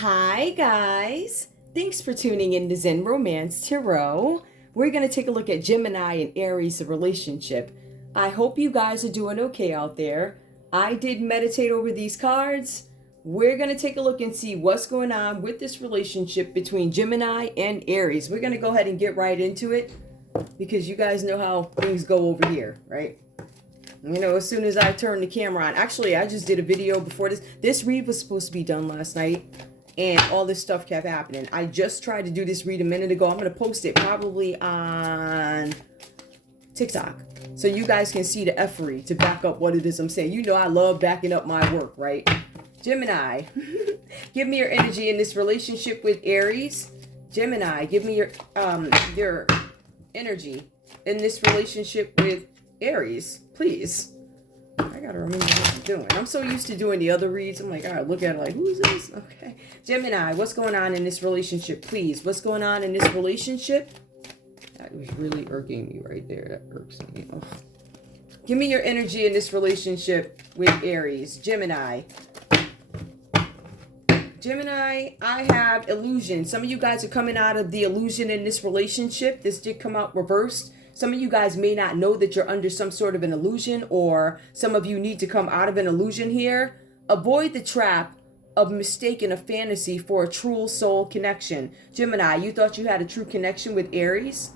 Hi guys! Thanks for tuning in to Zen Romance Tarot. We're going to take a look at Gemini and Aries relationship. I hope you guys are doing okay out there. I did meditate over these cards. We're going to take a look and see what's going on with this relationship between Gemini and Aries. We're going to go ahead and get right into it because you guys know how things go over here, right? You know, as soon as I turn the camera on. Actually, I just did a video before this. This read was supposed to be done last night, and all this stuff kept happening. I just tried to do this read a minute ago. I'm going to post it probably on TikTok, so you guys can see the effery to back up what it is I'm saying. You know I love backing up my work, right? Gemini, give me your energy in this relationship with Aries. Gemini, give me your energy in this relationship with Aries, please. I gotta remember what I'm doing. I'm so used to doing the other reads. I'm like, all right, look at it like, who's this? Okay. Gemini, what's going on in this relationship, please? What's going on in this relationship? That was really irking me right there. That irks me. Oh. Give me your energy in this relationship with Aries. Gemini. Gemini, I have illusion. Some of you guys are coming out of the illusion in this relationship. This did come out reversed. Some of you guys may not know that you're under some sort of an illusion, or some of you need to come out of an illusion here. Avoid the trap of mistaking a fantasy for a true soul connection. Gemini, you thought you had a true connection with Aries?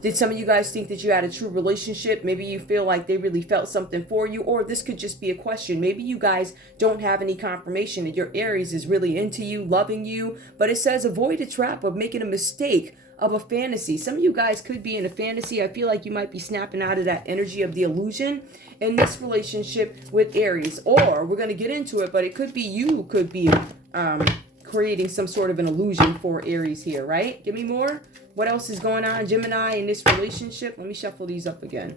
Did some of you guys think that you had a true relationship? Maybe you feel like they really felt something for you, or this could just be a question. Maybe you guys don't have any confirmation that your Aries is really into you, loving you, but it says avoid the trap of making a mistake of a fantasy. Some of you guys could be in a fantasy. I feel like you might be snapping out of that energy of the illusion in this relationship with Aries. Or we're going to get into it, but it could be you could be creating some sort of an illusion for Aries here, right? Give me more. What else is going on, Gemini, in this relationship? Let me shuffle these up again.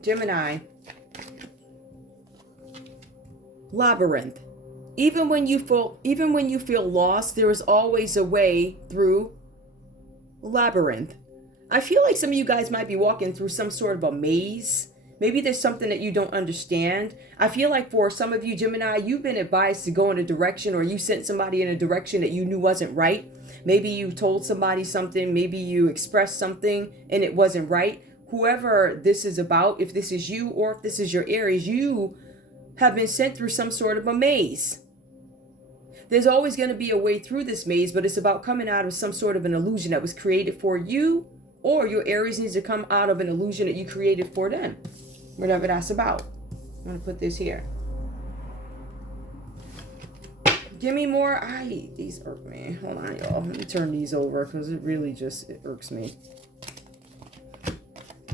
Gemini. Labyrinth. Even when you feel lost, there is always a way through labyrinth. I feel like some of you guys might be walking through some sort of a maze. Maybe there's something that you don't understand. I feel like for some of you, Gemini, you've been advised to go in a direction, or you sent somebody in a direction that you knew wasn't right. Maybe you told somebody something. Maybe you expressed something and it wasn't right. Whoever this is about, if this is you or if this is your Aries, you have been sent through some sort of a maze. There's always going to be a way through this maze, but it's about coming out of some sort of an illusion that was created for you, or your Aries needs to come out of an illusion that you created for them. Whatever that's about. I'm going to put this here. Give me more. These irk me. Hold on, y'all. Let me turn these over because it really it irks me.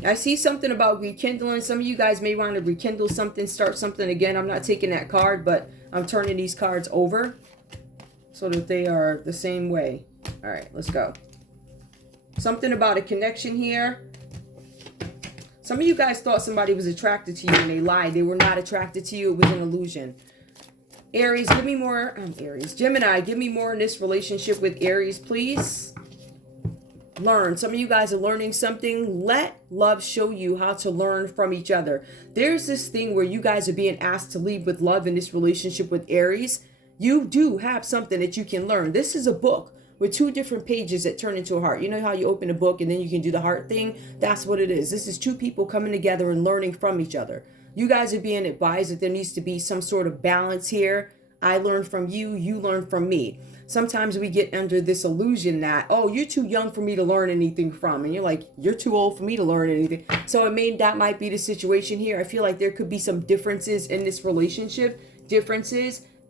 I see something about rekindling. Some of you guys may want to rekindle something, start something again. I'm not taking that card, but I'm turning these cards over so that they are the same way. All right, let's go. Something about a connection here. Some of you guys thought somebody was attracted to you and they lied. They were not attracted to you. It was an illusion. Aries, give me more. Aries. Gemini, give me more in this relationship with Aries, please. Learn. Some of you guys are learning something. Let love show you how to learn from each other. There's this thing where you guys are being asked to lead with love in this relationship with Aries. You do have something that you can learn. This is a book with two different pages that turn into a heart. You know how you open a book and then you can do the heart thing? That's what it is. This is two people coming together and learning from each other. You guys are being advised that there needs to be some sort of balance here. I learn from you, you learn from me. Sometimes we get under this illusion that, oh, you're too young for me to learn anything from. And you're like, you're too old for me to learn anything. So that might be the situation here. I feel like there could be some differences in this relationship.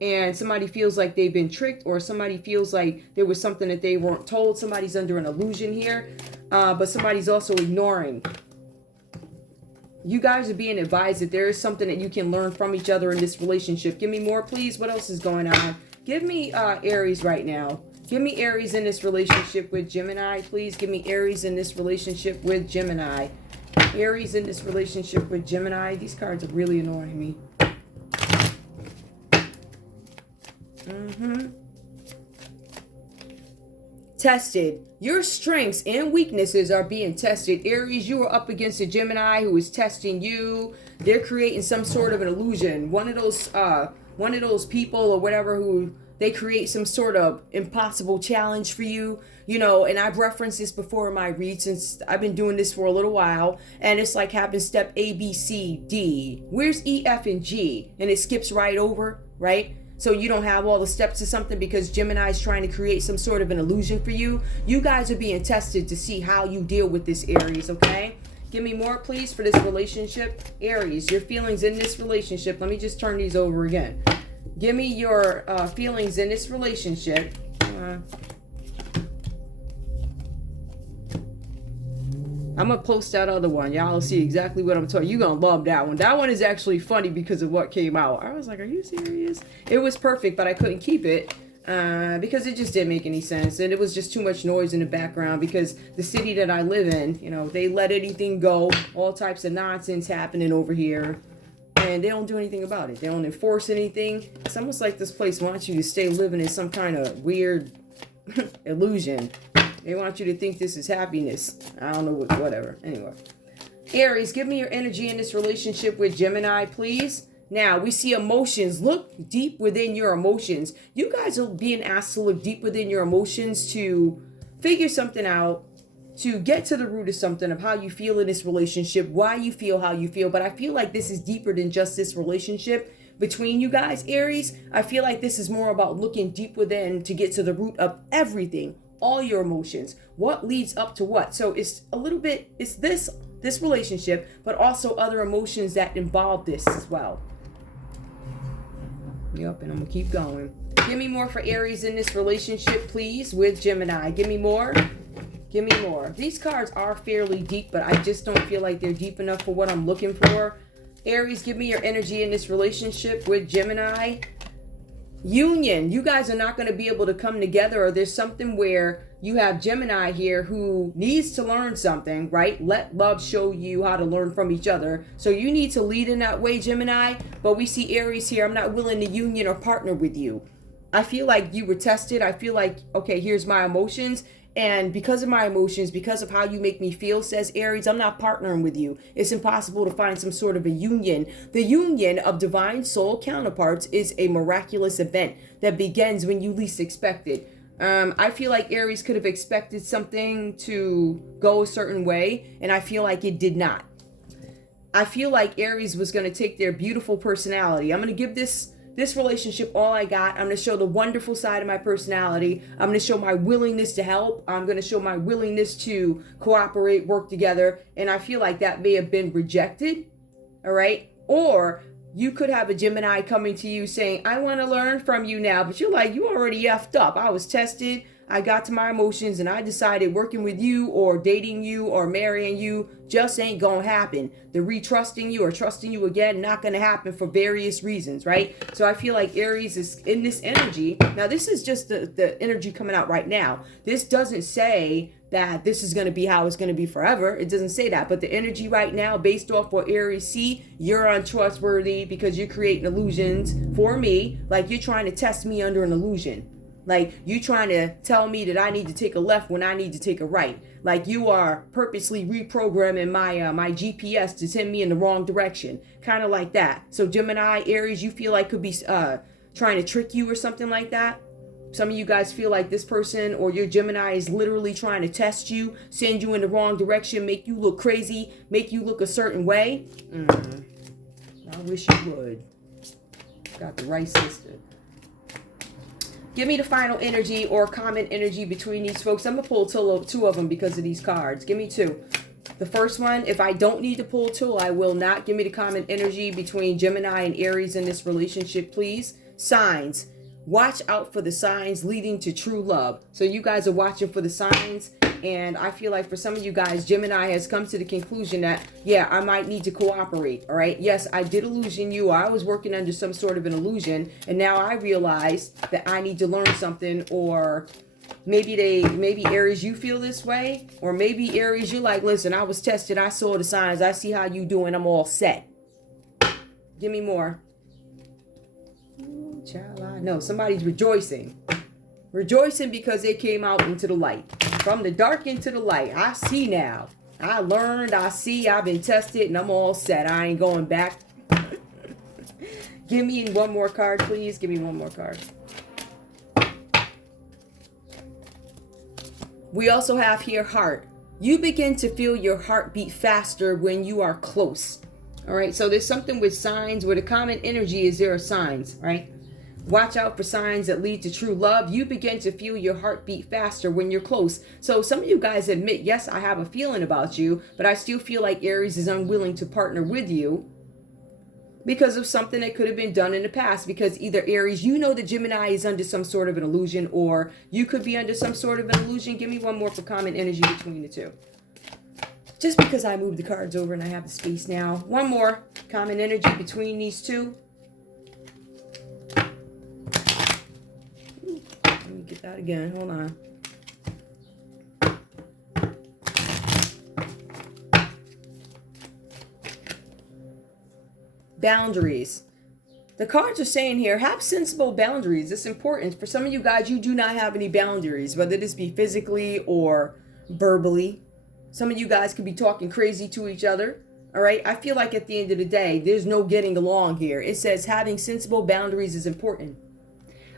And somebody feels like they've been tricked, or somebody feels like there was something that they weren't told. Somebody's under an illusion here, but somebody's also ignoring. You guys are being advised that there is something that you can learn from each other in this relationship. Give me more, please. What else is going on? Give me Aries right now. Give me Aries in this relationship with Gemini, please. Give me Aries in this relationship with Gemini. Aries in this relationship with Gemini. These cards are really annoying me. Tested. Your strengths and weaknesses are being tested. Aries, you are up against a Gemini who is testing you. They're creating some sort of an illusion. One of those one of those people or whatever who they create some sort of impossible challenge for you, you know, and I've referenced this before in my reads since I've been doing this for a little while, and it's like having step A, B, C, D. Where's E, F, and G? And it skips right over, right? So you don't have all the steps to something because Gemini is trying to create some sort of an illusion for you. You guys are being tested to see how you deal with this, Aries, okay? Give me more, please, for this relationship. Aries, your feelings in this relationship. Let me just turn these over again. Give me your feelings in this relationship. I'm going to post that other one. Y'all will see exactly what I'm talking. You're going to love that one. That one is actually funny because of what came out. I was like, are you serious? It was perfect, but I couldn't keep it because it just didn't make any sense. And it was just too much noise in the background because the city that I live in, you know, they let anything go. All types of nonsense happening over here. And they don't do anything about it. They don't enforce anything. It's almost like this place wants you to stay living in some kind of weird illusion. They want you to think this is happiness. I don't know what, whatever. Anyway. Aries, give me your energy in this relationship with Gemini, please. Now, we see emotions. Look deep within your emotions. You guys are being asked to look deep within your emotions to figure something out, to get to the root of something, of how you feel in this relationship, why you feel how you feel. But I feel like this is deeper than just this relationship between you guys, Aries. I feel like this is more about looking deep within to get to the root of everything, all your emotions, what leads up to what. So it's a little bit, it's this relationship, but also other emotions that involve this as well. Yep, and I'm gonna keep going. Give me more for Aries in this relationship, please, with Gemini. Give me more. Give me more. These cards are fairly deep, but I just don't feel like they're deep enough for what I'm looking for. Aries, give me your energy in this relationship with Gemini. Union. You guys are not going to be able to come together, or there's something where you have Gemini here who needs to learn something, right? Let love show you how to learn from each other. So you need to lead in that way, Gemini. But we see Aries here. I'm not willing to union or partner with you. I feel like you were tested. I feel like, okay, here's my emotions. And because of my emotions, because of how you make me feel, says Aries, I'm not partnering with you. It's impossible to find some sort of a union. The union of divine soul counterparts is a miraculous event that begins when you least expect it. I feel like Aries could have expected something to go a certain way, and I feel like it did not. I feel like Aries was going to take their beautiful personality. I'm going to give this relationship all I got. I'm going to show the wonderful side of my personality. I'm going to show my willingness to help. I'm going to show my willingness to cooperate, work together. And I feel like that may have been rejected. All right. Or you could have a Gemini coming to you saying, I want to learn from you now. But you're like, you already effed up. I was tested. I got to my emotions and I decided working with you or dating you or marrying you just ain't gonna happen. The retrusting you or trusting you again, not gonna happen for various reasons, right? So I feel like Aries is in this energy. Now, this is just the energy coming out right now. This doesn't say that this is going to be how it's going to be forever. It doesn't say that. But the energy right now, based off what Aries see, you're untrustworthy because you're creating illusions for me. Like you're trying to test me under an illusion. Like you trying to tell me that I need to take a left when I need to take a right. Like you are purposely reprogramming my GPS to send me in the wrong direction. Kind of like that. So Gemini, Aries, you feel like could be trying to trick you or something like that. Some of you guys feel like this person or your Gemini is literally trying to test you, send you in the wrong direction, make you look crazy, make you look a certain way. I wish you would. Got the right sister. Give me the final energy or common energy between these folks. I'm going to pull two of them because of these cards. Give me two. The first one, if I don't need to pull two, I will not. Give me the common energy between Gemini and Aries in this relationship, please. Signs. Watch out for the signs leading to true love. So you guys are watching for the signs. And I feel like for some of you guys, Gemini has come to the conclusion that, yeah, I might need to cooperate. All right. Yes, I did illusion you. I was working under some sort of an illusion. And now I realize that I need to learn something. Or maybe Aries, you feel this way. Or maybe Aries, you're like, listen, I was tested. I saw the signs. I see how you doing. I'm all set. Give me more. Child, I know somebody's rejoicing. Rejoicing because they came out into the light. From the dark into the light. I see now. I learned. I see. I've been tested and I'm all set. I ain't going back. Give me one more card, please. Give me one more card. We also have here heart. You begin to feel your heart beat faster when you are close. All right, so there's something with signs where the common energy is there are signs, right? Watch out for signs that lead to true love. You begin to feel your heart beat faster when you're close. So some of you guys admit, yes, I have a feeling about you, but I still feel like Aries is unwilling to partner with you because of something that could have been done in the past. Because either Aries, you know that Gemini is under some sort of an illusion, or you could be under some sort of an illusion. Give me one more for common energy between the two. Just because I moved the cards over and I have the space now. One more common energy between these two. Let me get that again. Hold on. Boundaries. The cards are saying here, have sensible boundaries. It's important. For some of you guys, you do not have any boundaries, whether this be physically or verbally. Some of you guys could be talking crazy to each other. All right. I feel like at the end of the day, there's no getting along here. It says having sensible boundaries is important.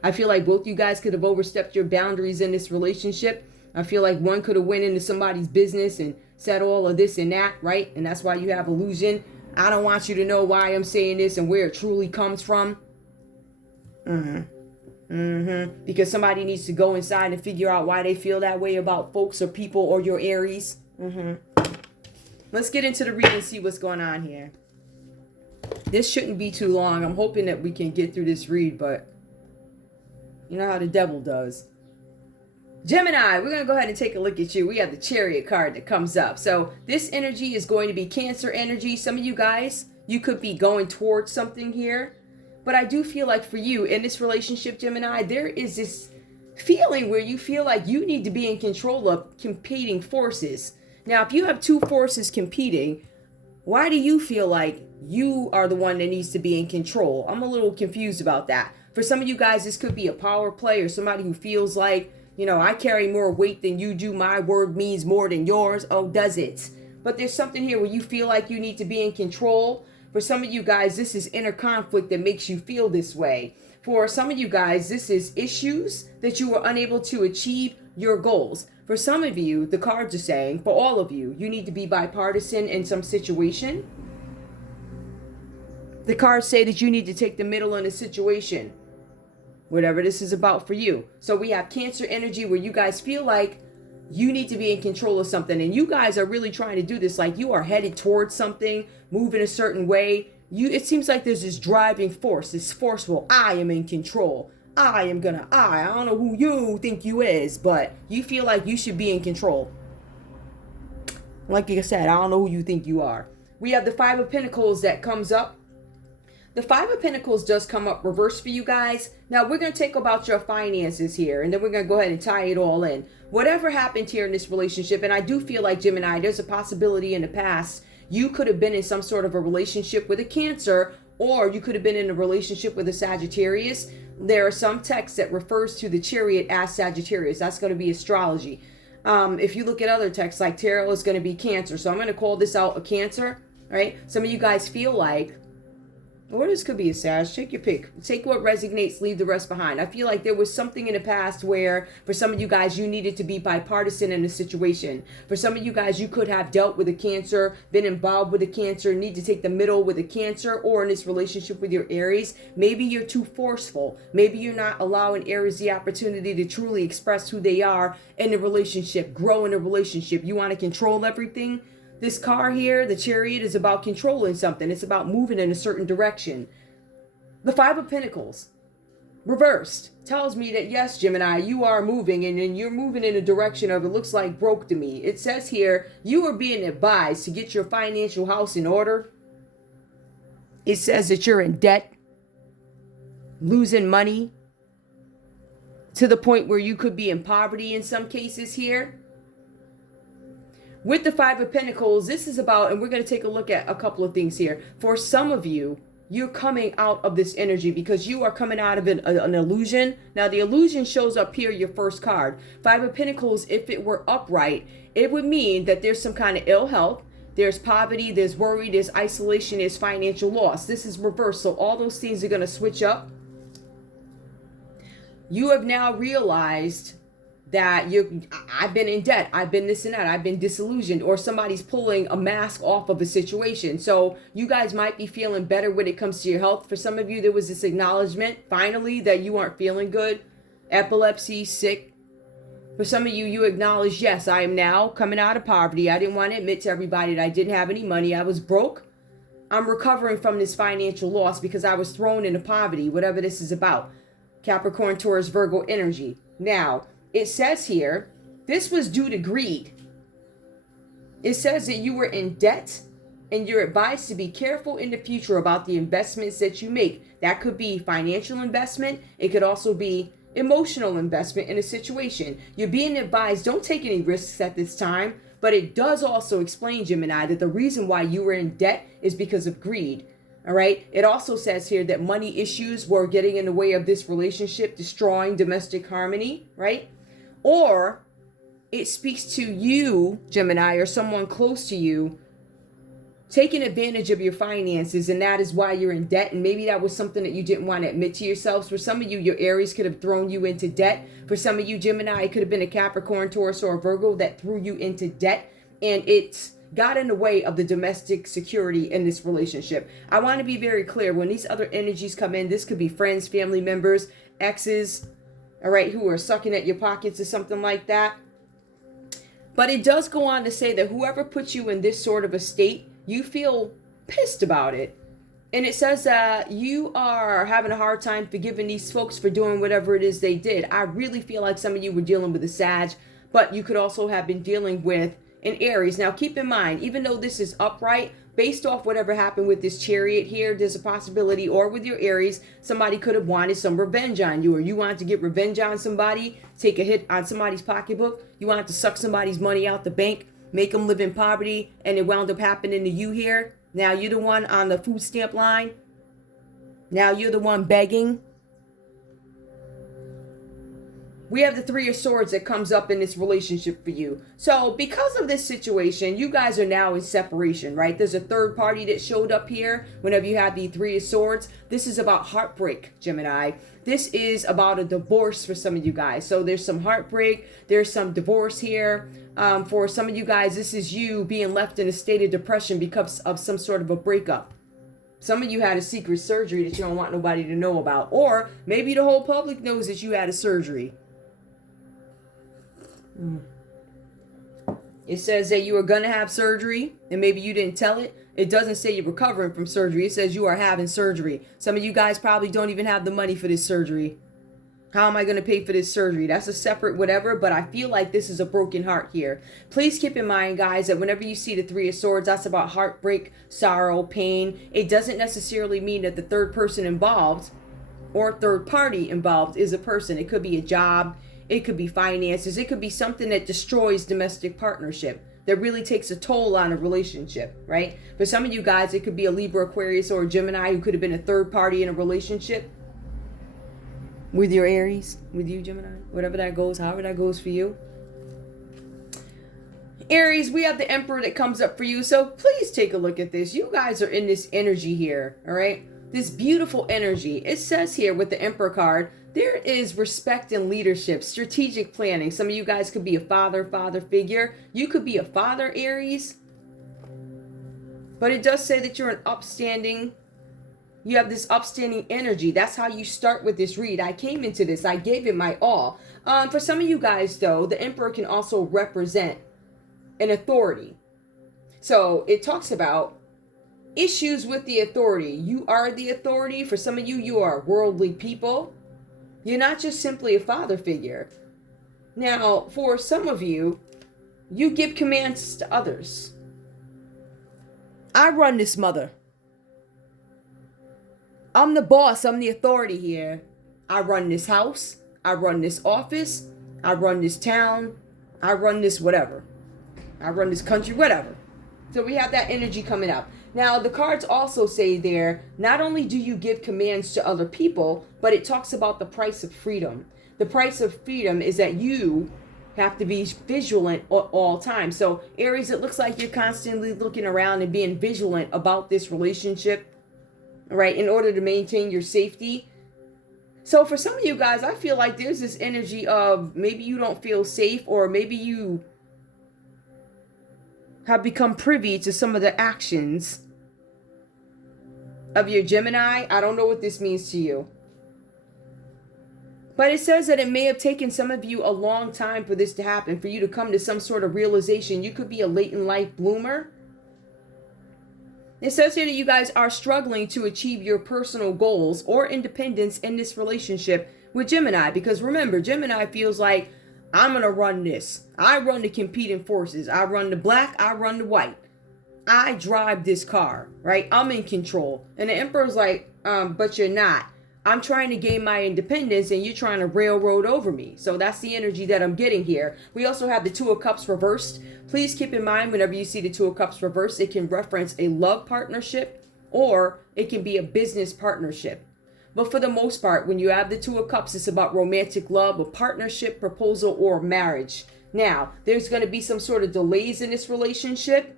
I feel like both you guys could have overstepped your boundaries in this relationship. I feel like one could have went into somebody's business and said all of this and that, right? And that's why you have illusion. I don't want you to know why I'm saying this and where it truly comes from. Because somebody needs to go inside and figure out why they feel that way about folks or people or your Aries. Let's get into the read and see what's going on here. This shouldn't be too long. I'm hoping that we can get through this read, but you know how the devil does. Gemini, we're going to go ahead and take a look at you. We have the Chariot card that comes up. So this energy is going to be Cancer energy. Some of you guys, you could be going towards something here. But I do feel like for you in this relationship, Gemini, there is this feeling where you feel like you need to be in control of competing forces. Now, if you have two forces competing, why do you feel like you are the one that needs to be in control? I'm a little confused about that. For some of you guys, this could be a power play or somebody who feels like, you know, I carry more weight than you do. My word means more than yours. Oh, does it? But there's something here where you feel like you need to be in control. For some of you guys, this is inner conflict that makes you feel this way. For some of you guys, this is issues that you were unable to achieve your goals. For some of you, the cards are saying, for all of you, you need to be bipartisan in some situation. The cards say that you need to take the middle in a situation, whatever this is about for you. So we have Cancer energy where you guys feel like you need to be in control of something. And you guys are really trying to do this. Like you are headed towards something, moving a certain way. It seems like there's this driving force, this forceful, I am in control. I don't know who you think you is, but you feel like you should be in control. Like I said, I don't know who you think you are. We have the Five of Pentacles that comes up. The Five of Pentacles does come up reverse for you guys. Now, we're going to take about your finances here, and then we're going to go ahead and tie it all in. Whatever happened here in this relationship, and I do feel like, Gemini, there's a possibility in the past you could have been in some sort of a relationship with a Cancer, or you could have been in a relationship with a Sagittarius. There are some texts that refers to the Chariot as Sagittarius. That's going to be astrology. If you look at other texts, like tarot is going to be Cancer. So I'm going to call this out a Cancer, right? Some of you guys feel like, or this could be a Sag. Take your pick. Take what resonates, leave the rest behind. I feel like there was something in the past where for some of you guys, you needed to be bipartisan in a situation. For some of you guys, you could have dealt with a Cancer, been involved with a Cancer, need to take the middle with a Cancer, or in this relationship with your Aries. Maybe you're too forceful. Maybe you're not allowing Aries the opportunity to truly express who they are in the relationship, grow in a relationship. You want to control everything. This car here, the Chariot, is about controlling something. It's about moving in a certain direction. The Five of Pentacles, reversed, tells me that yes, Gemini, you are moving, and then you're moving in a direction of, it looks like broke to me. It says here, you are being advised to get your financial house in order. It says that you're in debt, losing money, to the point where you could be in poverty in some cases here. With the Five of Pentacles, this is about, and we're going to take a look at a couple of things here. For some of you, you're coming out of this energy because you are coming out of an illusion. Now, the illusion shows up here, your first card. Five of Pentacles, if it were upright, it would mean that there's some kind of ill health. There's poverty, there's worry, there's isolation, there's financial loss. This is reversed. So all those things are going to switch up. You have now realized that I've been in debt, I've been this and that, I've been disillusioned, or somebody's pulling a mask off of a situation. So you guys might be feeling better when it comes to your health. For some of you, there was this acknowledgement finally that you aren't feeling good, epilepsy, sick. For some of you, you acknowledge, yes, I am now coming out of poverty. I didn't want to admit to everybody that I didn't have any money. I was broke. I'm recovering from this financial loss because I was thrown into poverty, whatever this is about. Capricorn, Taurus, Virgo energy. Now, it says here, this was due to greed. It says that you were in debt and you're advised to be careful in the future about the investments that you make. That could be financial investment. It could also be emotional investment in a situation. You're being advised, don't take any risks at this time. But it does also explain, Gemini, that the reason why you were in debt is because of greed. All right. It also says here that money issues were getting in the way of this relationship, destroying domestic harmony, right? Or it speaks to you, Gemini, or someone close to you, taking advantage of your finances, and that is why you're in debt. And maybe that was something that you didn't want to admit to yourselves. For some of you, your Aries could have thrown you into debt. For some of you, Gemini, it could have been a Capricorn, Taurus, or a Virgo that threw you into debt, and it's got in the way of the domestic security in this relationship. I want to be very clear. When these other energies come in, this could be friends, family members, exes, all right, who are sucking at your pockets or something like that. But it does go on to say that whoever puts you in this sort of a state, you feel pissed about it. And it says that you are having a hard time forgiving these folks for doing whatever it is they did. I really feel like some of you were dealing with a Sag, but you could also have been dealing with an Aries. Now, keep in mind, even though this is upright, based off whatever happened with this Chariot here, there's a possibility, or with your Aries, somebody could have wanted some revenge on you, or you wanted to get revenge on somebody, take a hit on somebody's pocketbook, you wanted to suck somebody's money out the bank, make them live in poverty, and it wound up happening to you here. Now you're the one on the food stamp line. Now you're the one begging. We have the Three of Swords that comes up in this relationship for you. So because of this situation, you guys are now in separation, right? There's a third party that showed up here whenever you have the Three of Swords. This is about heartbreak, Gemini. This is about a divorce for some of you guys. So there's some heartbreak. There's some divorce here. For some of you guys, this is you being left in a state of depression because of some sort of a breakup. Some of you had a secret surgery that you don't want nobody to know about. Or maybe the whole public knows that you had a surgery. It says that you are going to have surgery and maybe you didn't tell it. It doesn't say you're recovering from surgery. It says you are having surgery. Some of you guys probably don't even have the money for this surgery. How am I going to pay for this surgery? That's a separate whatever, but I feel like this is a broken heart here. Please keep in mind, guys, that whenever you see the Three of Swords, that's about heartbreak, sorrow, pain. It doesn't necessarily mean that the third person involved or third party involved is a person. It could be a job. It could be finances. It could be something that destroys domestic partnership, that really takes a toll on a relationship, right? For some of you guys, it could be a Libra, Aquarius, or a Gemini who could have been a third party in a relationship with your Aries, with you, Gemini, whatever that goes, however that goes for you. Aries, we have the Emperor that comes up for you. So please take a look at this. You guys are in this energy here, all right? This beautiful energy. It says here with the Emperor card, there is respect and leadership, strategic planning. Some of you guys could be a father figure. You could be a father, Aries. But it does say that you're an upstanding, you have this upstanding energy. That's how you start with this read. I came into this, I gave it my all. For some of you guys, though, the Emperor can also represent an authority. So it talks about issues with the authority. You are the authority. For some of you, you are worldly people. You're not just simply a father figure. Now, for some of you, you give commands to others. I run this mother. I'm the boss. I'm the authority here. I run this house. I run this office. I run this town. I run this whatever. I run this country, whatever. So we have that energy coming up. Now, the cards also say there, not only do you give commands to other people, but it talks about the price of freedom. The price of freedom is that you have to be vigilant at all times. So Aries, it looks like you're constantly looking around and being vigilant about this relationship, right, in order to maintain your safety. So for some of you guys, I feel like there's this energy of maybe you don't feel safe, or maybe you have become privy to some of the actions of your Gemini. I don't know what this means to you. But it says that it may have taken some of you a long time for this to happen, for you to come to some sort of realization. You could be a late in life bloomer. It says here that you guys are struggling to achieve your personal goals or independence in this relationship with Gemini. Because remember, Gemini feels like, I'm going to run this. I run the competing forces. I run the black. I run the white. I drive this car, right? I'm in control. And the Emperor's like, but you're not. I'm trying to gain my independence and you're trying to railroad over me. So that's the energy that I'm getting here. We also have the Two of Cups reversed. Please keep in mind, whenever you see the Two of Cups reversed, it can reference a love partnership or it can be a business partnership. But for the most part, when you have the Two of Cups, it's about romantic love, a partnership, proposal, or marriage. Now, there's going to be some sort of delays in this relationship.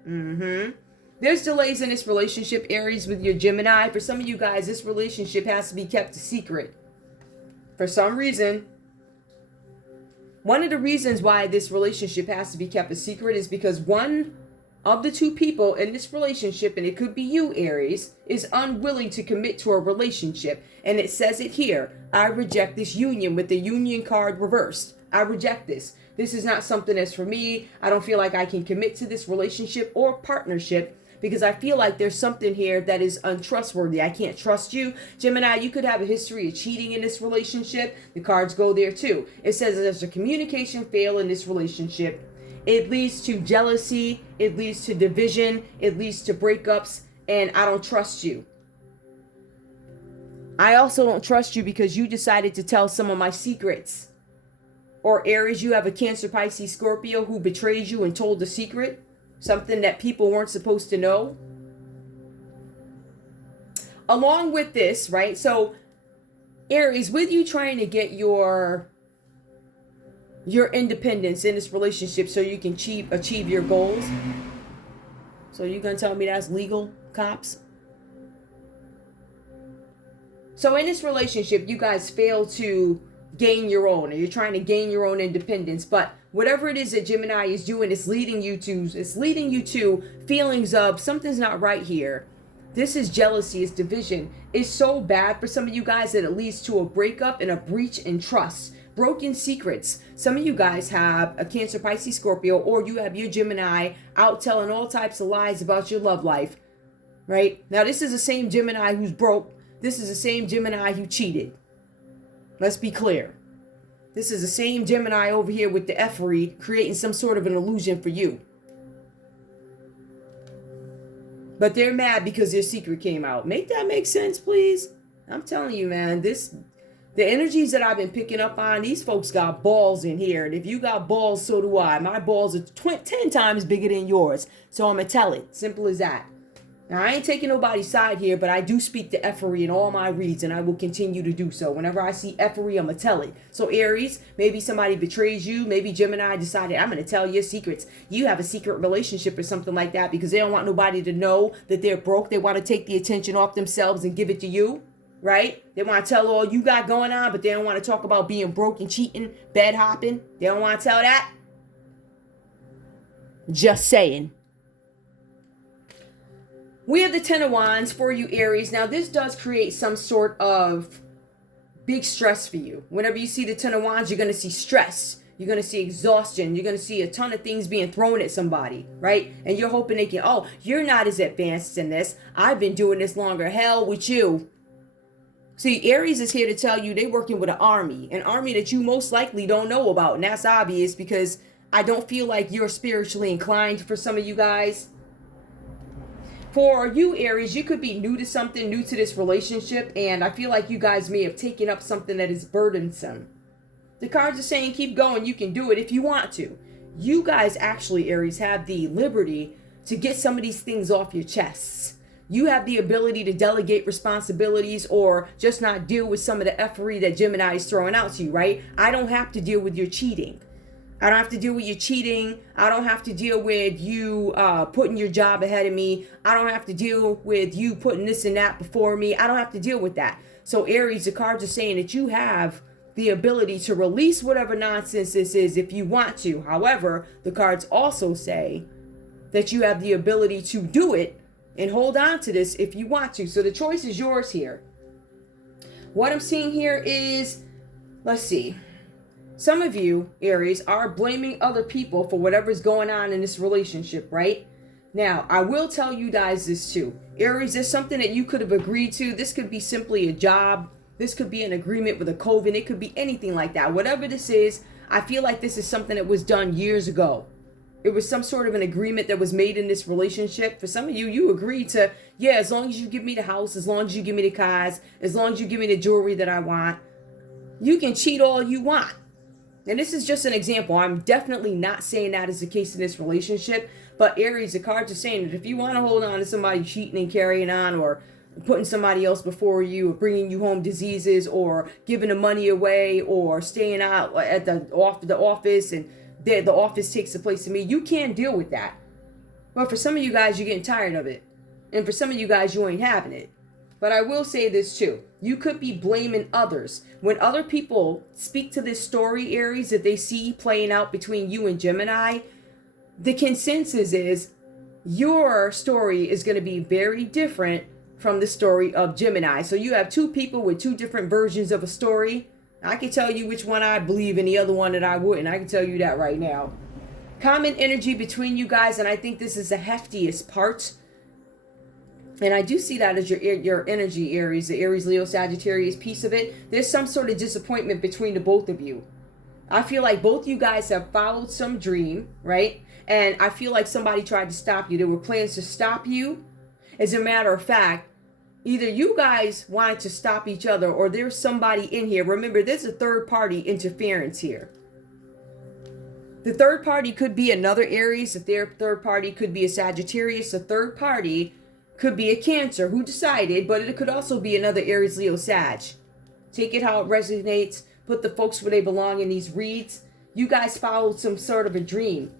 There's delays in this relationship, Aries, with your Gemini. For some of you guys, this relationship has to be kept a secret. For some reason, one of the reasons why this relationship has to be kept a secret is because one of the two people in this relationship, and it could be you, Aries, is unwilling to commit to a relationship. And it says it here. I reject this union, with the union card reversed. I reject this. This is not something that's for me. I don't feel like I can commit to this relationship or partnership, because I feel like there's something here that is untrustworthy. I can't trust you. Gemini, you could have a history of cheating in this relationship. The cards go there too. It says that there's a communication fail in this relationship. It leads to jealousy. It leads to division. It leads to breakups. And I don't trust you. I also don't trust you because you decided to tell some of my secrets. Or Aries, you have a Cancer, Pisces, Scorpio who betrayed you and told a secret. Something that people weren't supposed to know. Along with this, right? So, Aries, with you trying to get your independence in this relationship so you can achieve your goals. So you're going to tell me that's legal, cops? So in this relationship, you guys fail to gain your own, or you're trying to gain your own independence, but whatever it is that Gemini is doing, it's leading you to feelings of something's not right here. This is jealousy, it's division. It's so bad for some of you guys that it leads to a breakup and a breach in trust, broken secrets. Some of you guys have a Cancer, Pisces, Scorpio, or you have your Gemini out telling all types of lies about your love life, right? Now, this is the same Gemini who's broke. This is the same Gemini who cheated. Let's be clear. This is the same Gemini over here with the effery creating some sort of an illusion for you. But they're mad because their secret came out. Make that make sense, please? I'm telling you, man, the energies that I've been picking up on, these folks got balls in here. And if you got balls, so do I. My balls are 10 times bigger than yours. So I'm going to tell it. Simple as that. Now, I ain't taking nobody's side here, but I do speak to effery in all my reads, and I will continue to do so. Whenever I see effery, I'm going to tell it. So, Aries, maybe somebody betrays you. Maybe Gemini decided, I'm going to tell your secrets. You have a secret relationship or something like that because they don't want nobody to know that they're broke. They want to take the attention off themselves and give it to you, right? They want to tell all you got going on, but they don't want to talk about being broke and cheating, bed hopping. They don't want to tell that. Just saying. We have the Ten of Wands for you, Aries. Now, this does create some sort of big stress for you. Whenever you see the Ten of Wands, you're going to see stress. You're going to see exhaustion. You're going to see a ton of things being thrown at somebody, right? And you're hoping they can, oh, you're not as advanced in this. I've been doing this longer. Hell with you. See, Aries is here to tell you they're working with an army that you most likely don't know about. And that's obvious because I don't feel like you're spiritually inclined for some of you guys. For you, Aries, you could be new to something, new to this relationship, and I feel like you guys may have taken up something that is burdensome. The cards are saying keep going, you can do it if you want to. You guys actually, Aries, have the liberty to get some of these things off your chests. You have the ability to delegate responsibilities or just not deal with some of the effery that Gemini is throwing out to you, right? I don't have to deal with your cheating. I don't have to deal with you cheating. I don't have to deal with you putting your job ahead of me. I don't have to deal with you putting this and that before me. I don't have to deal with that. So Aries, the cards are saying that you have the ability to release whatever nonsense this is if you want to. However, the cards also say that you have the ability to do it and hold on to this if you want to. So the choice is yours here. What I'm seeing here is, let's see. Some of you, Aries, are blaming other people for whatever's going on in this relationship, right? Now, I will tell you guys this too. Aries, there's something that you could have agreed to. This could be simply a job. This could be an agreement with a coven. It could be anything like that. Whatever this is, I feel like this is something that was done years ago. It was some sort of an agreement that was made in this relationship. For some of you, you agreed to, yeah, as long as you give me the house, as long as you give me the cars, as long as you give me the jewelry that I want, you can cheat all you want. And this is just an example. I'm definitely not saying that is the case in this relationship. But Aries, the cards are saying that if you want to hold on to somebody cheating and carrying on, or putting somebody else before you, or bringing you home diseases, or giving the money away, or staying out at the office and the office takes the place of me, you can't deal with that. But for some of you guys, you're getting tired of it. And for some of you guys, you ain't having it. But I will say this too. You could be blaming others. When other people speak to this story, Aries, that they see playing out between you and Gemini, the consensus is your story is going to be very different from the story of Gemini. So you have two people with two different versions of a story. I can tell you which one I believe and the other one that I wouldn't. I can tell you that right now. Common energy between you guys, and I think this is the heftiest part. And I do see that as your energy, Aries, the Aries, Leo, Sagittarius piece of it. There's some sort of disappointment between the both of you. I feel like both you guys have followed some dream, right? And I feel like somebody tried to stop you. There were plans to stop you. As a matter of fact, either you guys wanted to stop each other, or there's somebody in here. Remember, there's a third party interference here. The third party could be another Aries. The third party could be a Sagittarius. The third party could be a Cancer who decided, but it could also be another Aries, Leo, Sag. Take it how it resonates. Put the folks where they belong in these reads. You guys followed some sort of a dream,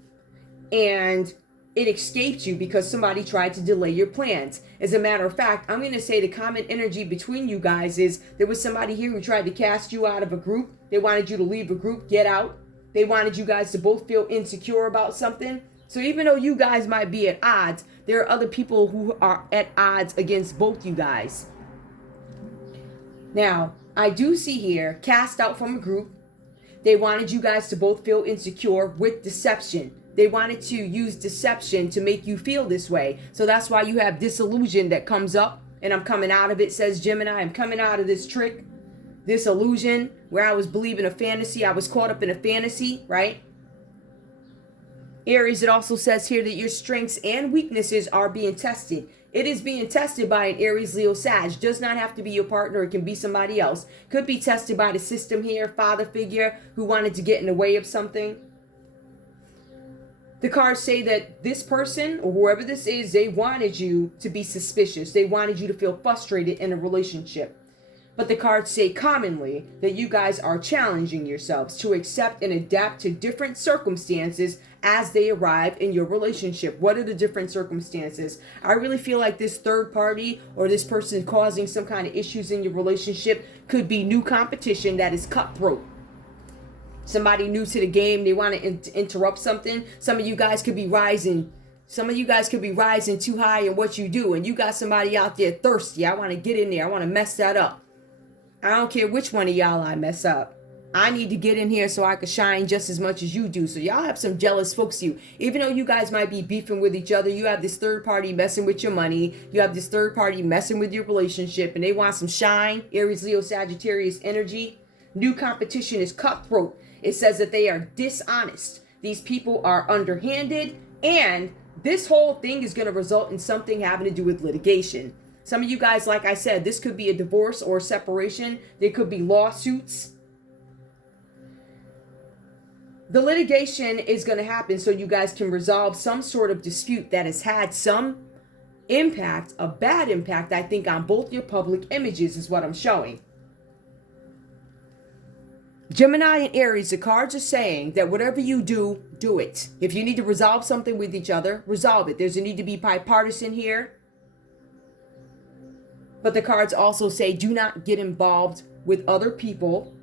and it escaped you because somebody tried to delay your plans. As a matter of fact, I'm going to say the common energy between you guys is there was somebody here who tried to cast you out of a group. They wanted you to leave a group, get out. They wanted you guys to both feel insecure about something. So even though you guys might be at odds, there are other people who are at odds against both you guys. Now, I do see here, cast out from a group. They wanted you guys to both feel insecure with deception. They wanted to use deception to make you feel this way. So that's why you have disillusion that comes up. And I'm coming out of it, says Gemini. I'm coming out of this trick, this illusion where I was believing a fantasy. I was caught up in a fantasy, right? Aries, it also says here that your strengths and weaknesses are being tested. It is being tested by an Aries, Leo, Sag. Does not have to be your partner. It can be somebody else. Could be tested by the system here, father figure who wanted to get in the way of something. The cards say that this person, or whoever this is, they wanted you to be suspicious. They wanted you to feel frustrated in a relationship. But the cards say commonly that you guys are challenging yourselves to accept and adapt to different circumstances as they arrive in your relationship. What are the different circumstances? I really feel like this third party or this person causing some kind of issues in your relationship could be new competition that is cutthroat. Somebody new to the game, they want to interrupt something. Some of you guys could be rising. Some of you guys could be rising too high in what you do. And you got somebody out there thirsty. I want to get in there. I want to mess that up. I don't care which one of y'all I mess up. I need to get in here so I can shine just as much as you do. So y'all have some jealous folks you. Even though you guys might be beefing with each other, you have this third party messing with your money. You have this third party messing with your relationship. And they want some shine. Aries, Leo, Sagittarius energy. New competition is cutthroat. It says that they are dishonest. These people are underhanded. And this whole thing is going to result in something having to do with litigation. Some of you guys, like I said, this could be a divorce or a separation. There could be lawsuits. The litigation is going to happen so you guys can resolve some sort of dispute that has had some impact, a bad impact, I think, on both your public images is what I'm showing. Gemini and Aries, the cards are saying that whatever you do, do it. If you need to resolve something with each other, resolve it. There's a need to be bipartisan here. But the cards also say do not get involved with other people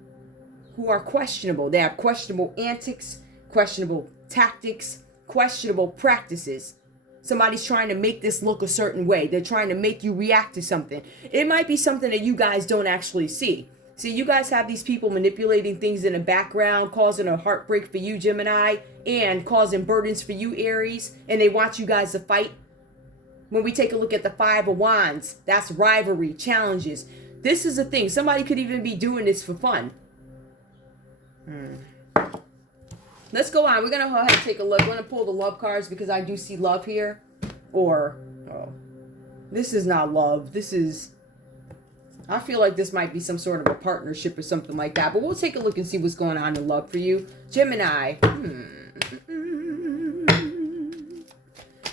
who are questionable. They have questionable antics, questionable tactics, questionable practices. Somebody's trying to make this look a certain way. They're trying to make you react to something. It might be something that you guys don't actually see. See, you guys have these people manipulating things in the background, causing a heartbreak for you, Gemini, and causing burdens for you, Aries, and they want you guys to fight. When we take a look at the Five of Wands, that's rivalry, challenges. This is a thing. Somebody could even be doing this for fun. Let's go on. We're going to go ahead and take a look. We're going to pull the love cards because I do see love here. Or, oh, this is not love. This is, I feel like this might be some sort of a partnership or something like that. But we'll take a look and see what's going on in love for you. Gemini.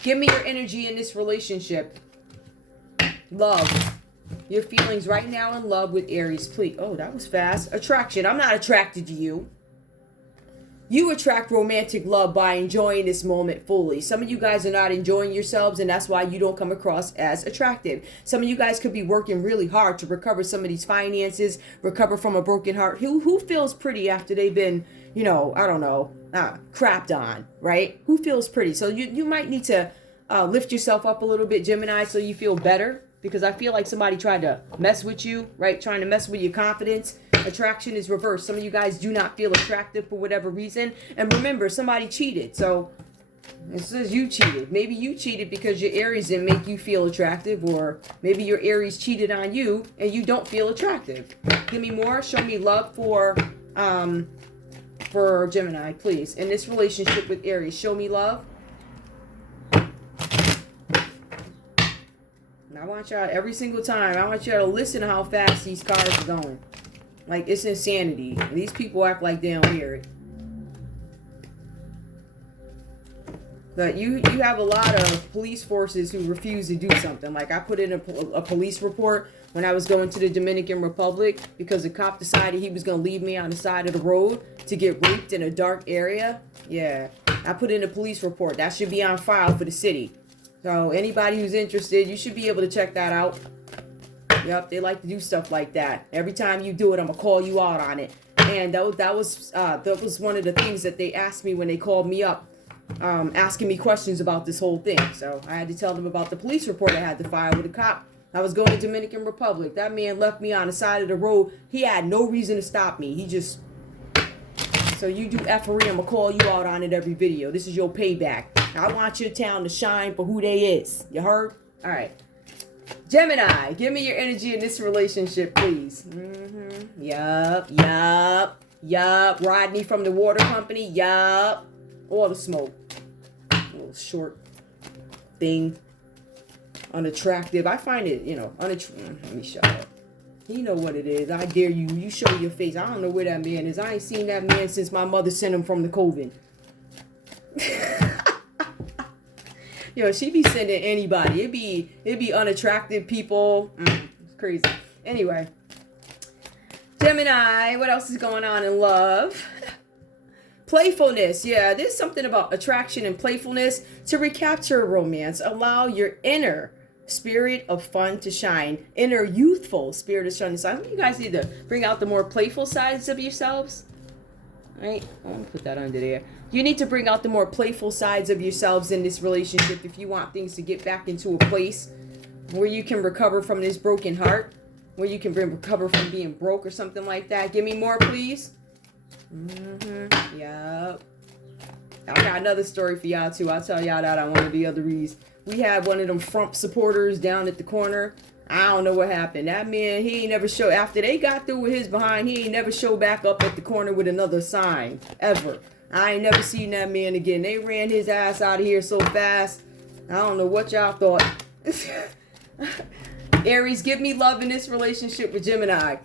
Give me your energy in this relationship. Love. Your feelings right now in love with Aries, please. Oh, that was fast. Attraction. I'm not attracted to you. You attract romantic love by enjoying this moment fully. Some of you guys are not enjoying yourselves, and that's why you don't come across as attractive. Some of you guys could be working really hard to recover some of these finances, recover from a broken heart. Who feels pretty after they've been, you know, I don't know, crapped on, right? Who feels pretty? So you might need to lift yourself up a little bit, Gemini, so you feel better. Because I feel like somebody tried to mess with you, right? Trying to mess with your confidence. Attraction is reversed. Some of you guys do not feel attractive for whatever reason. And remember, somebody cheated. So it says you cheated. Maybe you cheated because your Aries didn't make you feel attractive. Or maybe your Aries cheated on you and you don't feel attractive. Give me more. Show me love for Gemini, please. In this relationship with Aries, show me love. I want y'all every single time. I want y'all to listen to how fast these cards are going. Like, it's insanity. These people act like they don't hear it. But you have a lot of police forces who refuse to do something. Like, I put in a police report when I was going to the Dominican Republic because the cop decided he was going to leave me on the side of the road to get raped in a dark area. Yeah, I put in a police report. That should be on file for the city. So anybody who's interested, you should be able to check that out. Yep, they like to do stuff like that. Every time you do it, I'm going to call you out on it. And that was one of the things that they asked me when they called me up, asking me questions about this whole thing. So I had to tell them about the police report I had to file with a cop. I was going to Dominican Republic. That man left me on the side of the road. He had no reason to stop me. He just... So you do effery, I'm going to call you out on it every video. This is your payback. I want your town to shine for who they is. You heard? All right. Gemini, give me your energy in this relationship, please. Yup. Rodney from the water company. Yup. All the smoke. Little short thing. Unattractive. I find it, you know, unattractive. Let me shut up. You know what it is. I dare you. You show your face. I don't know where that man is. I ain't seen that man since my mother sent him from the Coven. Yo, she be sending anybody. It'd be unattractive people. It's crazy. Anyway. Gemini, what else is going on in love? Playfulness. Yeah, there's something about attraction and playfulness. To recapture romance, allow your inner spirit of fun to shine. Inner youthful spirit of shine. So you guys need to bring out the more playful sides of yourselves. Right? I'll put that under there. You need to bring out the more playful sides of yourselves in this relationship if you want things to get back into a place where you can recover from this broken heart, where you can recover from being broke or something like that. Give me more, please. Yep. I got another story for y'all too. I'll tell y'all that on one of the other reads. We had one of them Trump supporters down at the corner. I don't know what happened. That man, he ain't never show. After they got through with his behind, he ain't never show back up at the corner with another sign ever. I ain't never seen that man again. They ran his ass out of here so fast. I don't know what y'all thought. Aries, give me love in this relationship with Gemini.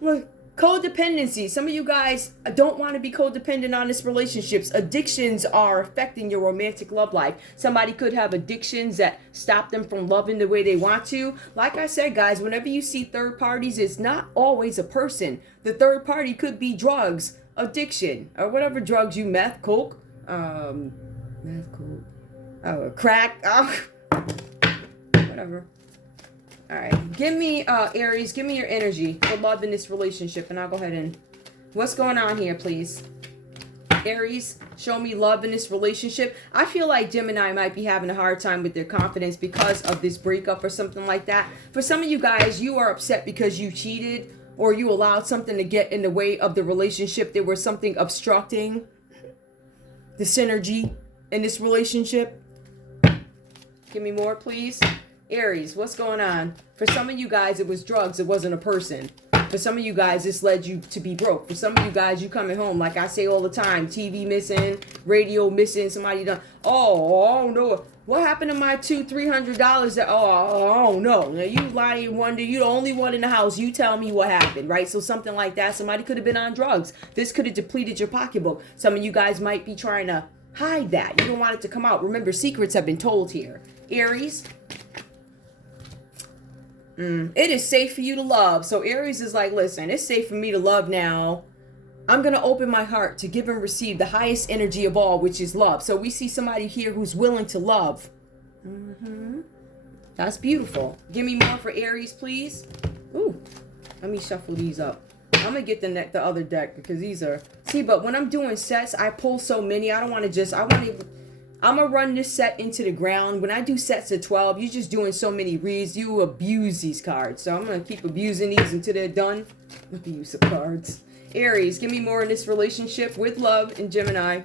Look, Codependency. Some of you guys don't want to be codependent on this relationships. Addictions are affecting your romantic love life. Somebody could have addictions that stop them from loving the way they want to. Like I said, guys, whenever you see third parties, it's not always a person. The third party could be drugs, addiction, or whatever drugs you meth, coke, crack, whatever. All right, give me, Aries, give me your energy for love in this relationship, and I'll go ahead and... What's going on here, please? Aries, show me love in this relationship. I feel like Gemini might be having a hard time with their confidence because of this breakup or something like that. For some of you guys, you are upset because you cheated or you allowed something to get in the way of the relationship. There was something obstructing the synergy in this relationship. Give me more, please. Aries, what's going on? For some of you guys, it was drugs. It wasn't a person. For some of you guys, this led you to be broke. For some of you guys, you coming home, like I say all the time, TV missing, radio missing, somebody done, oh no. What happened to my $200-$300 that, oh no. Now you lie and wonder, you the only one in the house. You tell me what happened, right? So something like that. Somebody could have been on drugs. This could have depleted your pocketbook. Some of you guys might be trying to hide that. You don't want it to come out. Remember, secrets have been told here. Aries, it is safe for you to love. So Aries is like, listen, it's safe for me to love now. I'm going to open my heart to give and receive the highest energy of all, which is love. So we see somebody here who's willing to love. That's beautiful. Give me more for Aries, please. Ooh, let me shuffle these up. I'm going to get the other deck because these are... See, but when I'm doing sets, I pull so many. I don't want to just... I'm going to run this set into the ground. When I do sets of 12, you're just doing so many reads. You abuse these cards. So I'm going to keep abusing these until they're done. Abuse of cards. Aries, give me more in this relationship with love and Gemini.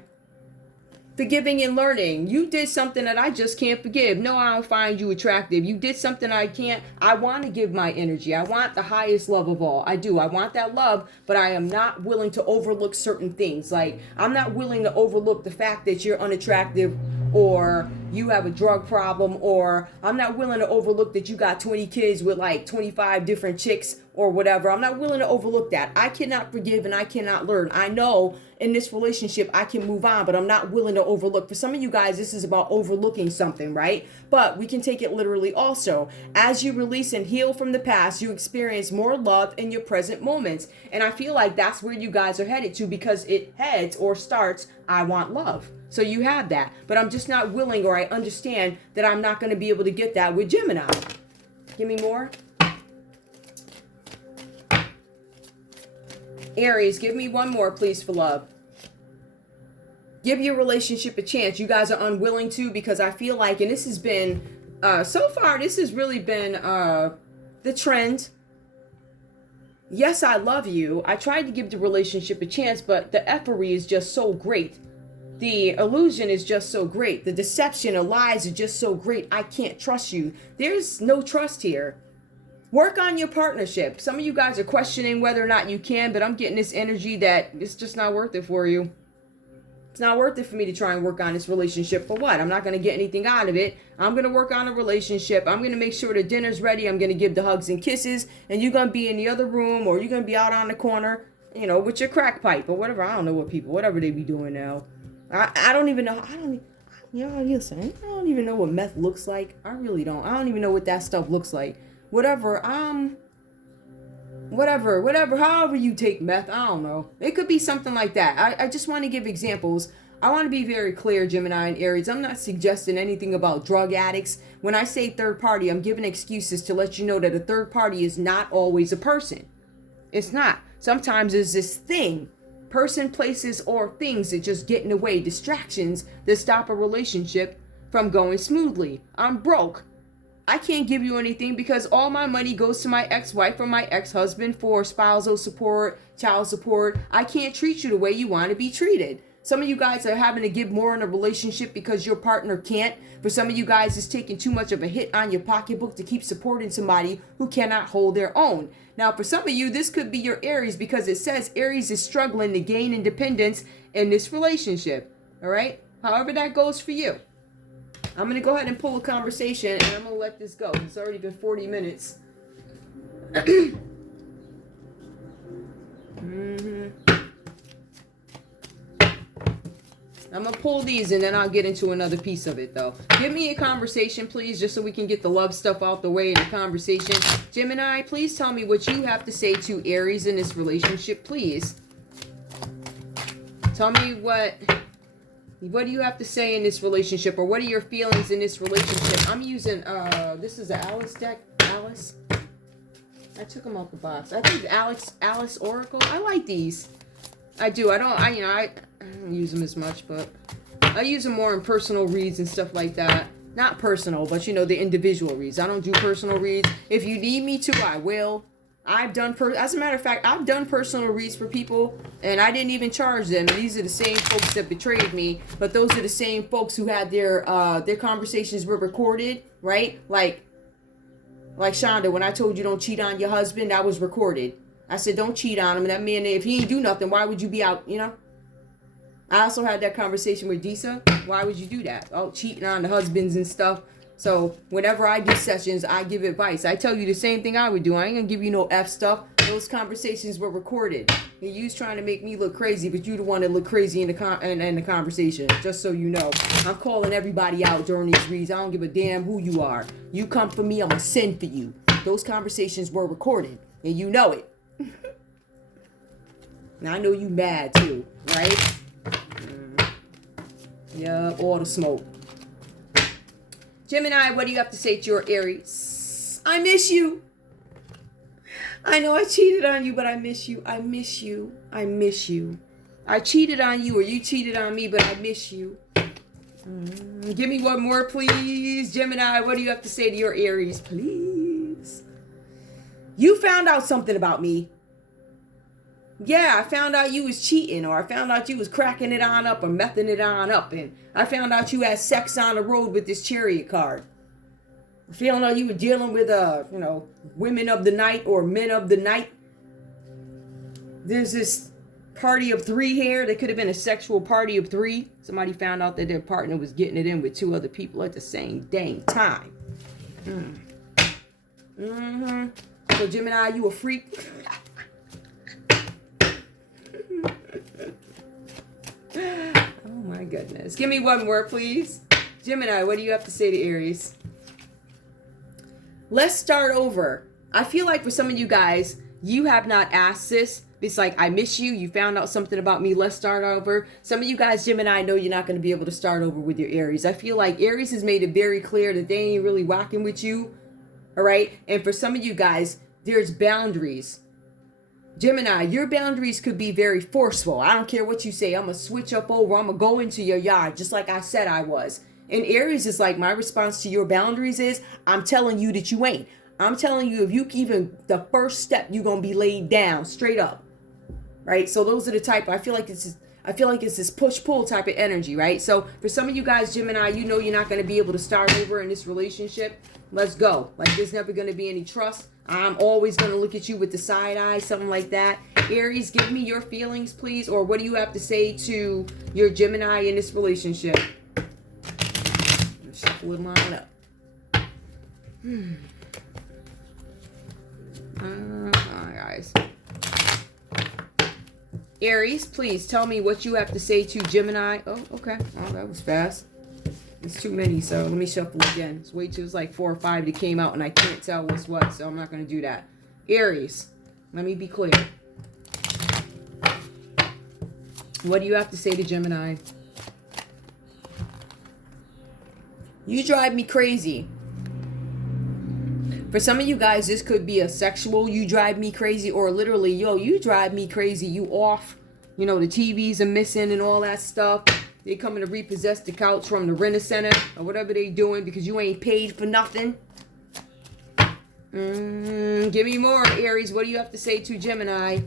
Forgiving and learning. You did something that I just can't forgive. No, I don't find you attractive. You did something I can't. I want to give my energy. I want the highest love of all. I do. I want that love, but I am not willing to overlook certain things. Like, I'm not willing to overlook the fact that you're unattractive or you have a drug problem, or I'm not willing to overlook that you got 20 kids with like 25 different chicks or whatever. I'm not willing to overlook that. I cannot forgive and I cannot learn. I know in this relationship I can move on, but I'm not willing to overlook. For some of you guys, this is about overlooking something, right? But we can take it literally also. As you release and heal from the past, you experience more love in your present moments. And I feel like that's where you guys are headed to, because it heads or starts, I want love. So you have that, but I'm just not willing, or I understand that I'm not going to be able to get that with Gemini. Give me more. Aries, give me one more, please, for love. Give your relationship a chance. You guys are unwilling to, because I feel like, and this has been, so far, this has really been the trend. Yes, I love you. I tried to give the relationship a chance, but the effery is just so great. The illusion is just so great. The deception of lies is just so great. I can't trust you. There's no trust here. Work on your partnership. Some of you guys are questioning whether or not you can, but I'm getting this energy that it's just not worth it for you. It's not worth it for me to try and work on this relationship. For what? I'm not going to get anything out of it. I'm going to work on a relationship. I'm going to make sure the dinner's ready. I'm going to give the hugs and kisses, and you're going to be in the other room, or you're going to be out on the corner, you know, with your crack pipe or whatever. I don't know what people, whatever they be doing now. I don't even know. Listen, I don't even know what meth looks like. I really don't. I don't even know what that stuff looks like. Whatever, however you take meth, I don't know. It could be something like that. I just want to give examples. I want to be very clear, Gemini and Aries. I'm not suggesting anything about drug addicts. When I say third party, I'm giving excuses to let you know that a third party is not always a person. It's not. Sometimes it's this thing. Person, places, or things that just get in the way, distractions that stop a relationship from going smoothly. I'm broke. I can't give you anything because all my money goes to my ex-wife or my ex-husband for spousal support, child support. I can't treat you the way you want to be treated. Some of you guys are having to give more in a relationship because your partner can't. For some of you guys, it's taking too much of a hit on your pocketbook to keep supporting somebody who cannot hold their own. Now, for some of you, this could be your Aries, because it says Aries is struggling to gain independence in this relationship. All right? However that goes for you. I'm going to go ahead and pull a conversation, and I'm going to let this go. It's already been 40 minutes. I'm going to pull these and then I'll get into another piece of it, though. Give me a conversation, please, just so we can get the love stuff out the way in the conversation. Gemini, please tell me what you have to say to Aries in this relationship, please. Tell me what do you have to say in this relationship, or what are your feelings in this relationship? I'm using, this is the Alice deck. Alice. I took them out the box. I think Alice Oracle. I like these. I do. I don't use them as much, but I use them more in personal reads and stuff like that. Not personal, but you know, the individual reads. I don't do personal reads. If you need me to, I will. As a matter of fact, I've done personal reads for people, and I didn't even charge them. These are the same folks that betrayed me, but those are the same folks who had their conversations were recorded, right? Like Shonda, when I told you don't cheat on your husband, that was recorded. I said, don't cheat on him. And that man, if he ain't do nothing, why would you be out, you know? I also had that conversation with Disa. Why would you do that? Oh, cheating on the husbands and stuff. So whenever I do sessions, I give advice. I tell you the same thing I would do. I ain't going to give you no F stuff. Those conversations were recorded. And you was trying to make me look crazy, but you the one that looked crazy in the conversation. Just so you know. I'm calling everybody out during these reads. I don't give a damn who you are. You come for me, I'm going to send for you. Those conversations were recorded. And you know it. Now I know you mad too, right? Yeah, all the smoke. Gemini, what do you have to say to your Aries? I miss you. I know I cheated on you, but I miss you. I miss you. I miss you. I cheated on you, or you cheated on me, but I miss you. Give me one more, please. Gemini, what do you have to say to your Aries, please? You found out something about me. Yeah, I found out you was cheating, or I found out you was cracking it on up or messing it on up, and I found out you had sex on the road with this Chariot card. I found out you were dealing with, women of the night or men of the night. There's this party of three here. There could have been a sexual party of three. Somebody found out that their partner was getting it in with two other people at the same dang time. So Gemini, you a freak? Oh my goodness. Give me one more, please. Gemini, what do you have to say to Aries? Let's start over. I feel like for some of you guys, you have not asked this. It's like, I miss you. You found out something about me. Let's start over. Some of you guys, Gemini, know you're not going to be able to start over with your Aries. I feel like Aries has made it very clear that they ain't really rocking with you. All right. And for some of you guys, there's boundaries. Gemini, your boundaries could be very forceful. I don't care what you say. I'm going to switch up over. I'm going to go into your yard just like I said I was. And Aries is like, my response to your boundaries is, I'm telling you that you ain't. I'm telling you, if you even, the first step, you're going to be laid down straight up. Right? So those are the type, I feel like it's this push-pull type of energy, right? So for some of you guys, Gemini, you know you're not going to be able to start over in this relationship. Let's go. Like, there's never going to be any trust. I'm always going to look at you with the side eye, something like that. Aries, give me your feelings, please. Or what do you have to say to your Gemini in this relationship? Shuffle it line up. Guys. Aries, please tell me what you have to say to Gemini. Oh, okay. Oh, that was fast. It's too many, so let me shuffle again. It's way too, it's like 4 or 5 that came out, and I can't tell what's what, so I'm not going to do that. Aries, let me be clear. What do you have to say to Gemini? You drive me crazy. For some of you guys, this could be a sexual, you drive me crazy, or literally, yo, you drive me crazy, you off. You know, the TVs are missing and all that stuff. They coming to repossess the couch from the renter center or whatever they doing because you ain't paid for nothing. Give me more, Aries. What do you have to say to Gemini?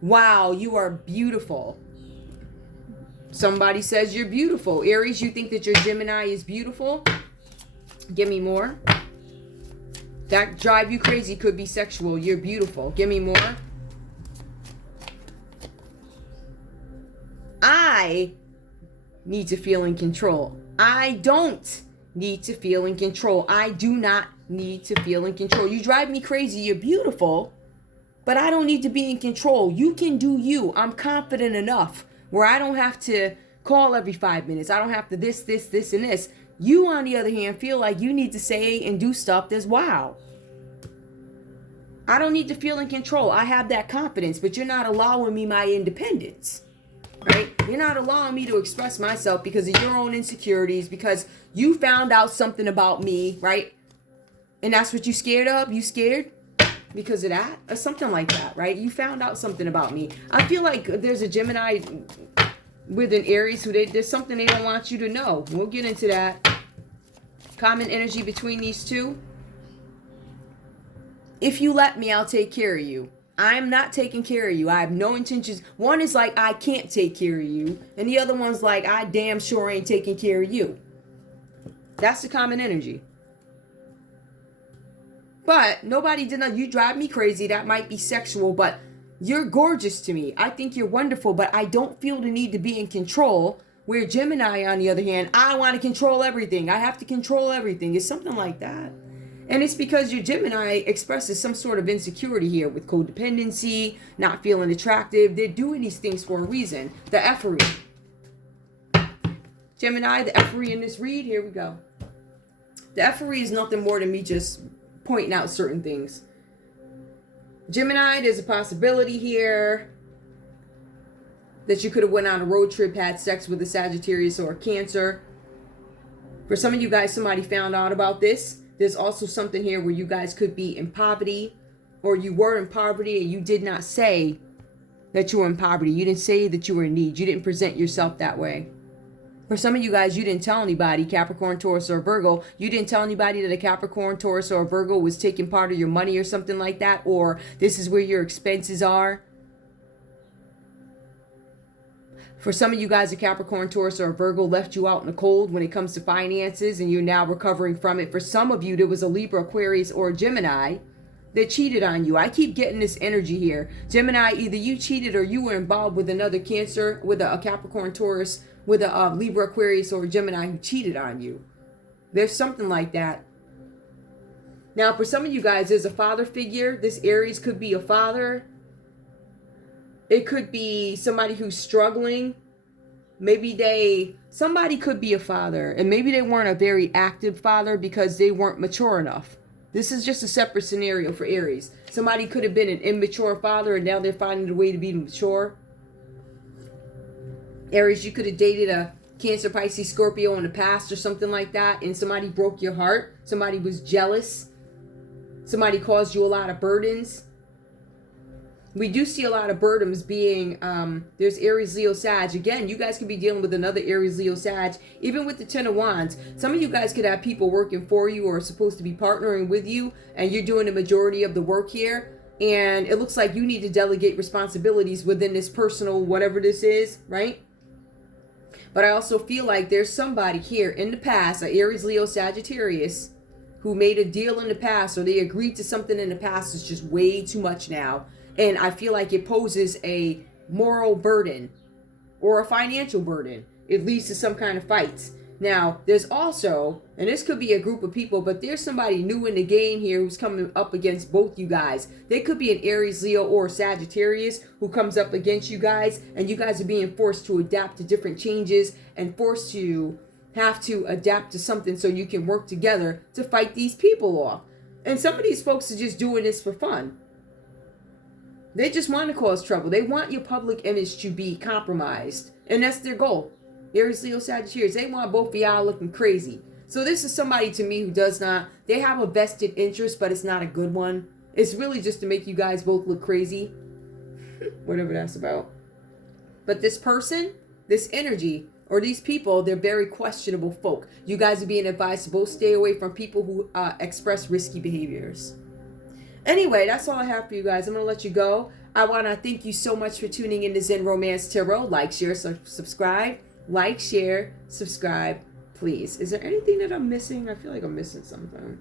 Wow, you are beautiful. Somebody says you're beautiful. Aries, you think that your Gemini is beautiful? Give me more. That drive you crazy could be sexual. You're beautiful. Give me more. I need to feel in control. I don't need to feel in control. I do not need to feel in control. You drive me crazy. You're beautiful, but I don't need to be in control. You can do you. I'm confident enough where I don't have to call every 5 minutes. I don't have to this, and this. You, on the other hand, feel like you need to say and do stuff that's wow. I don't need to feel in control. I have that confidence, but you're not allowing me my independence, right? You're not allowing me to express myself because of your own insecurities, because you found out something about me, right? And that's what you're scared of? You scared because of that? Or something like that, right? You found out something about me. I feel like there's a Gemini with an Aries who there's something they don't want you to know. We'll get into that. Common energy between these two. If you let me, I'll take care of you. I'm not taking care of you. I have no intentions. One is like, I can't take care of you. And the other one's like, I damn sure ain't taking care of you. That's the common energy. But nobody did not. You drive me crazy. That might be sexual, but you're gorgeous to me. I think you're wonderful, but I don't feel the need to be in control. Where Gemini, on the other hand, I want to control everything. I have to control everything. It's something like that. And it's because your Gemini expresses some sort of insecurity here with codependency, not feeling attractive. They're doing these things for a reason. The effery. Gemini, the effery in this read, here we go. The effery is nothing more than me just pointing out certain things. Gemini, there's a possibility here that you could have went on a road trip, had sex with a Sagittarius or a Cancer. For some of you guys, somebody found out about this. There's also something here where you guys could be in poverty, or you were in poverty and you did not say that you were in poverty. You didn't say that you were in need. You didn't present yourself that way. For some of you guys, you didn't tell anybody, Capricorn, Taurus, or Virgo, you didn't tell anybody that a Capricorn, Taurus, or Virgo was taking part of your money or something like that, or this is where your expenses are. For some of you guys, a Capricorn, Taurus, or a Virgo left you out in the cold when it comes to finances, and you're now recovering from it. For some of you, there was a Libra, Aquarius, or a Gemini that cheated on you. I keep getting this energy here. Gemini, either you cheated or you were involved with another Cancer, with a Capricorn, Taurus, with a Libra, Aquarius, or a Gemini who cheated on you. There's something like that. Now, for some of you guys, there's a father figure. This Aries could be a father. It could be somebody who's struggling. Somebody could be a father, and maybe they weren't a very active father because they weren't mature enough. This is just a separate scenario for Aries. Somebody could have been an immature father, and now they're finding a way to be mature. Aries, you could have dated a Cancer, Pisces, Scorpio in the past or something like that, and somebody broke your heart. Somebody was jealous. Somebody caused you a lot of burdens. We do see a lot of burdens being, there's Aries, Leo, Sag. Again, you guys could be dealing with another Aries, Leo, Sag. Even with the Ten of Wands, some of you guys could have people working for you or supposed to be partnering with you, and you're doing the majority of the work here. And it looks like you need to delegate responsibilities within this personal, whatever this is, right? But I also feel like there's somebody here in the past, an Aries, Leo, Sagittarius, who made a deal in the past, or they agreed to something in the past that's just way too much now. And I feel like it poses a moral burden or a financial burden. It leads to some kind of fights. Now, there's also, and this could be a group of people, but there's somebody new in the game here who's coming up against both you guys. They could be an Aries, Leo, or Sagittarius who comes up against you guys, and you guys are being forced to adapt to different changes and forced to have to adapt to something so you can work together to fight these people off. And some of these folks are just doing this for fun. They just want to cause trouble. They want your public image to be compromised. And that's their goal. Aries, Leo, Sagittarius. They want both of y'all looking crazy. So this is somebody to me who does not, they have a vested interest, but it's not a good one. It's really just to make you guys both look crazy. Whatever that's about. But this person, this energy, or these people, they're very questionable folk. You guys are being advised to both stay away from people who express risky behaviors. Anyway, that's all I have for you guys. I'm going to let you go. I want to thank you so much for tuning in to Zen Romance Tarot. Like, share, subscribe. Like, share, subscribe, please. Is there anything that I'm missing? I feel like I'm missing something.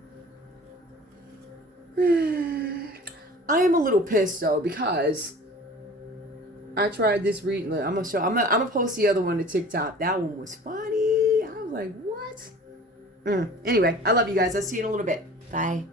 I am a little pissed, though, because I tried this reading. I'm gonna post the other one to TikTok. That one was funny. I was like, what? Anyway, I love you guys. I'll see you in a little bit. Bye.